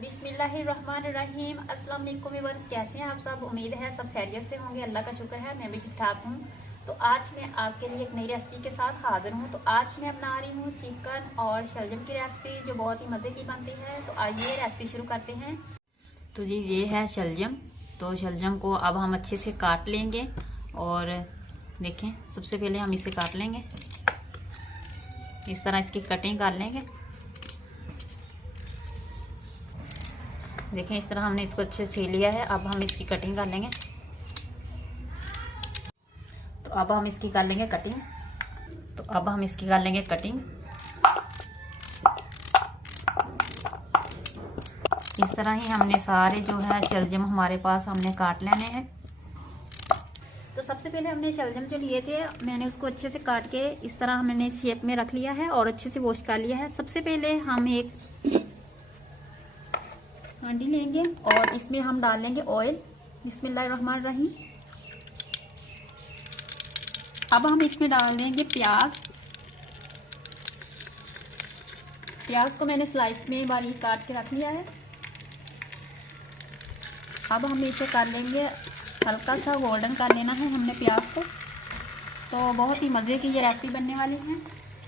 बिस्मिल्लाहिर्रहमानिर्रहीम। अस्सलाम वालेकुम व्यूअर्स, कैसे हैं आप सब। उम्मीद है सब खैरियत से होंगे। अल्लाह का शुक्र है मैं भी ठीक ठाक हूँ। तो आज मैं आपके लिए एक नई रेसिपी के साथ हाजिर हूँ। तो आज मैं बना रही हूँ चिकन और शलजम की रेसिपी, जो बहुत ही मज़े की बनती है। तो आइए रेसिपी शुरू करते हैं। तो जी ये है शलजम। तो शलजम को अब हम अच्छे से काट लेंगे और देखें, सबसे पहले हम इसे काट लेंगे। इस तरह इसकी कटिंग कर लेंगे। देखें, इस तरह हमने इसको अच्छे से छील लिया है। अब हम इसकी कटिंग कर लेंगे। तो अब हम इसकी कर लेंगे कटिंग। इस तरह ही हमने सारे जो है शलजम हमारे पास हमने काट लेने हैं। तो सबसे पहले हमने शलजम जो लिए थे, मैंने उसको अच्छे से काट के इस तरह हमने शेप में रख लिया है और अच्छे से वॉश कर लिया है। सबसे पहले हम एक हांडी लेंगे और इसमें हम डाल लेंगे ऑयल। बिस्मिल्लाहिर्रहमानिर्रहीम। अब हम इसमें डाल देंगे प्याज। प्याज को मैंने स्लाइस में बारीक काट के रख लिया है। अब हम इसे कर लेंगे हल्का सा गोल्डन कर लेना है हमने प्याज को। तो बहुत ही मज़े की ये रेसिपी बनने वाली है।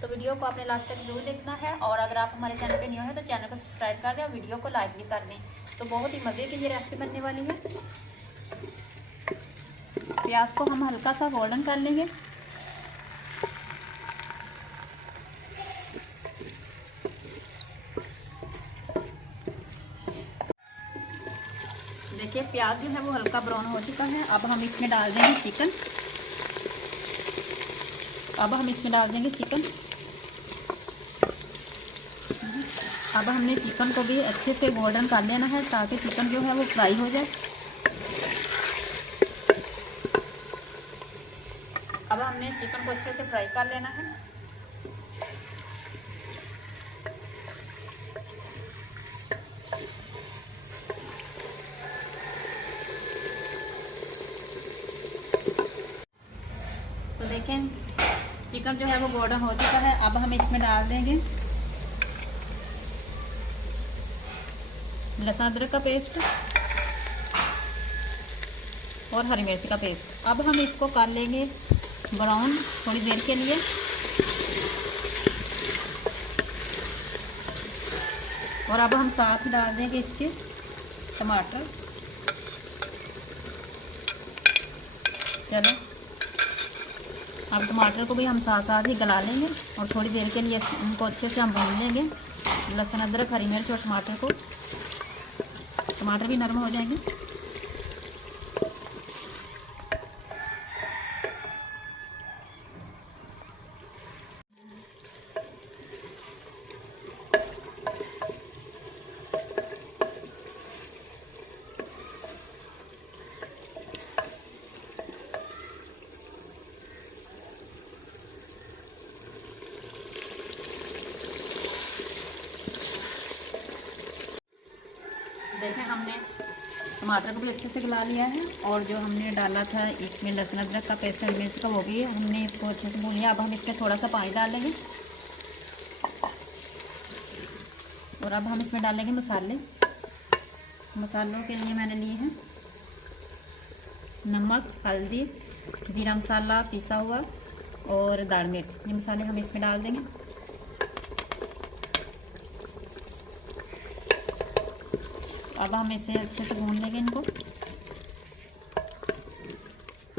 तो वीडियो को आपने लास्ट तक जरूर देखना है और अगर आप हमारे चैनल पे न्यू है तो चैनल को सब्सक्राइब कर दें और वीडियो को लाइक भी कर दें। तो बहुत ही मज़े की ये रेसिपी बनने वाली है। प्याज को हम हल्का सा गोल्डन कर लेंगे। देखिए प्याज जो है वो हल्का ब्राउन हो चुका है। अब हम इसमें डाल देंगे चिकन। अब हमने चिकन को भी अच्छे से गोल्डन कर लेना है ताकि चिकन जो है वो फ्राई हो जाए। अब हमने चिकन को अच्छे से फ्राई कर लेना है। तो देखें चिकन जो है वो गोल्डन हो चुका है। अब हम इसमें डाल देंगे लहसुन अदरक का पेस्ट और हरी मिर्च का पेस्ट। अब हम इसको कर लेंगे ब्राउन थोड़ी देर के लिए। और अब हम साथ डाल देंगे इसके टमाटर। चलो अब टमाटर को भी हम साथ साथ ही गला लेंगे और थोड़ी देर के लिए इनको अच्छे से हम भून लेंगे। लहसुन अदरक हरी मिर्च और टमाटर को, टमाटर भी नरम हो जाएंगे। देखें हमने टमाटर को भी अच्छे से गला लिया है और जो हमने डाला था इसमें लहसुन अदरक का पेस्ट और मिर्च का, वो भी हमने इसको अच्छे से भून लिया। अब हम इसमें थोड़ा सा पानी डाल लेंगे और अब हम इसमें डालेंगे मसाले। मसालों के लिए मैंने लिए हैं नमक, हल्दी, जीरा मसाला पिसा हुआ और दाल मिर्च। ये मसाले हम इसमें डाल देंगे। अब हम इसे अच्छे से भून लेंगे इनको।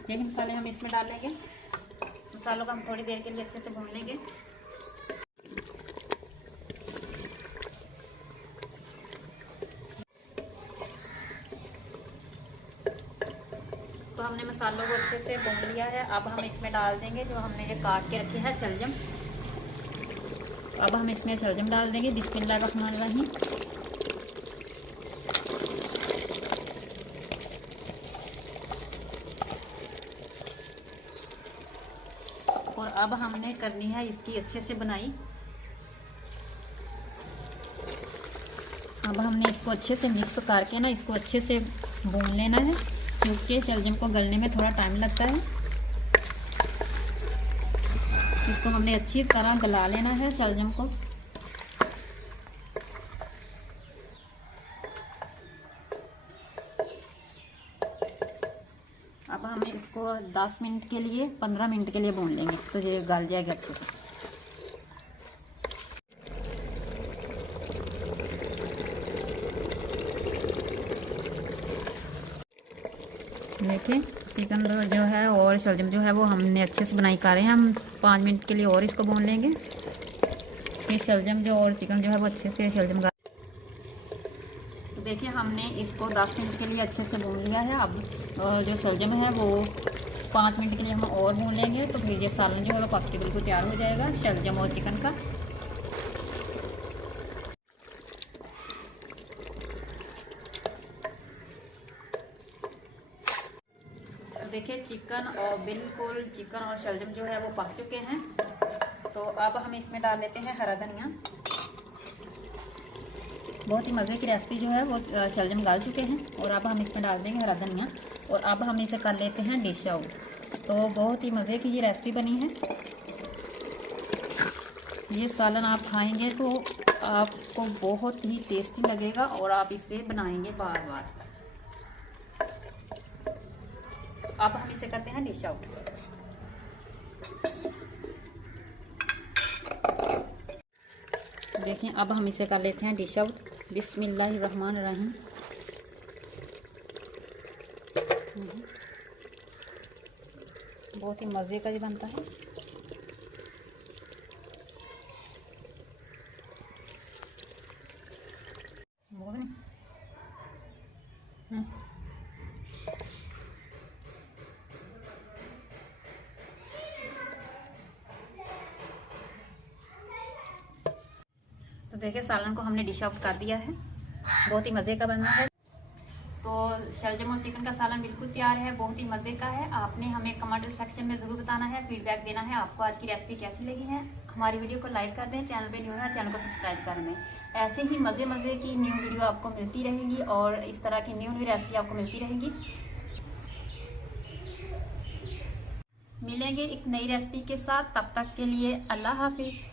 ये मसाले हम इसमें डालेंगे। मसालों को हम थोड़ी देर के लिए अच्छे से भून लेंगे। तो हमने मसालों को अच्छे से भून लिया है। अब हम इसमें डाल देंगे जो हमने ये काट के रखे हैं शलजम। अब हम इसमें शलजम डाल देंगे। बिस्मिल्लाहिर्रहमानिर्रहीम। और अब हमने करनी है इसकी अच्छे से बनाई। अब हमने इसको अच्छे से मिक्स करके ना इसको अच्छे से भून लेना है, क्योंकि शलजम को गलने में थोड़ा टाइम लगता है। इसको हमने अच्छी तरह गला लेना है शलजम को। अब हम इसको 10 मिनट के लिए 15 मिनट के लिए भून लेंगे तो ये गल जाएगा अच्छे से। देखिए चिकन जो है और शलजम जो है वो हमने अच्छे से बनाई कर रहे हैं। हम 5 मिनट के लिए और इसको भून लेंगे। फिर शलजम जो और चिकन जो है वो अच्छे से शलजम का देखिए हमने इसको 10 मिनट के लिए अच्छे से भून लिया है। अब जो शलजम है वो 5 मिनट के लिए हम और भून लेंगे तो फिर ये सालन जो है वो पक के बिल्कुल तैयार हो जाएगा शलजम और चिकन का। देखिए चिकन और शलजम जो है वो पक चुके हैं। तो अब हम इसमें डाल लेते हैं हरा धनिया। बहुत ही मज़े की रेसिपी जो है वो शलजम डाल चुके हैं और अब हम इसमें डाल देंगे हरा धनिया और अब हम इसे कर लेते हैं डिश आउट। तो बहुत ही मज़े की ये रेसिपी बनी है। ये सालन आप खाएंगे तो आपको बहुत ही टेस्टी लगेगा और आप इसे बनाएंगे बार बार। अब हम इसे करते हैं डिश आउट। देखिए अब हम इसे कर लेते हैं डिश आउट। बिस्मिल्लाहिर्रहमानिर्रहीम। बहुत ही मज़े का ये बनता है। तो देखिए सालन को हमने डिश आउट कर दिया है। बहुत ही मज़े का बना है। तो शलजम और चिकन का सालन बिल्कुल तैयार है, बहुत ही मज़े का है। आपने हमें कमेंट सेक्शन में ज़रूर बताना है, फीडबैक देना है आपको आज की रेसिपी कैसी लगी है। हमारी वीडियो को लाइक कर दें, चैनल पे न्यू है चैनल को सब्सक्राइब कर दें। ऐसे ही मज़े की न्यू वीडियो आपको मिलती रहेगी और इस तरह की न्यू रेसिपी आपको मिलती रहेगी। मिलेंगे एक नई रेसिपी के साथ, तब तक के लिए अल्लाह हाफिज़।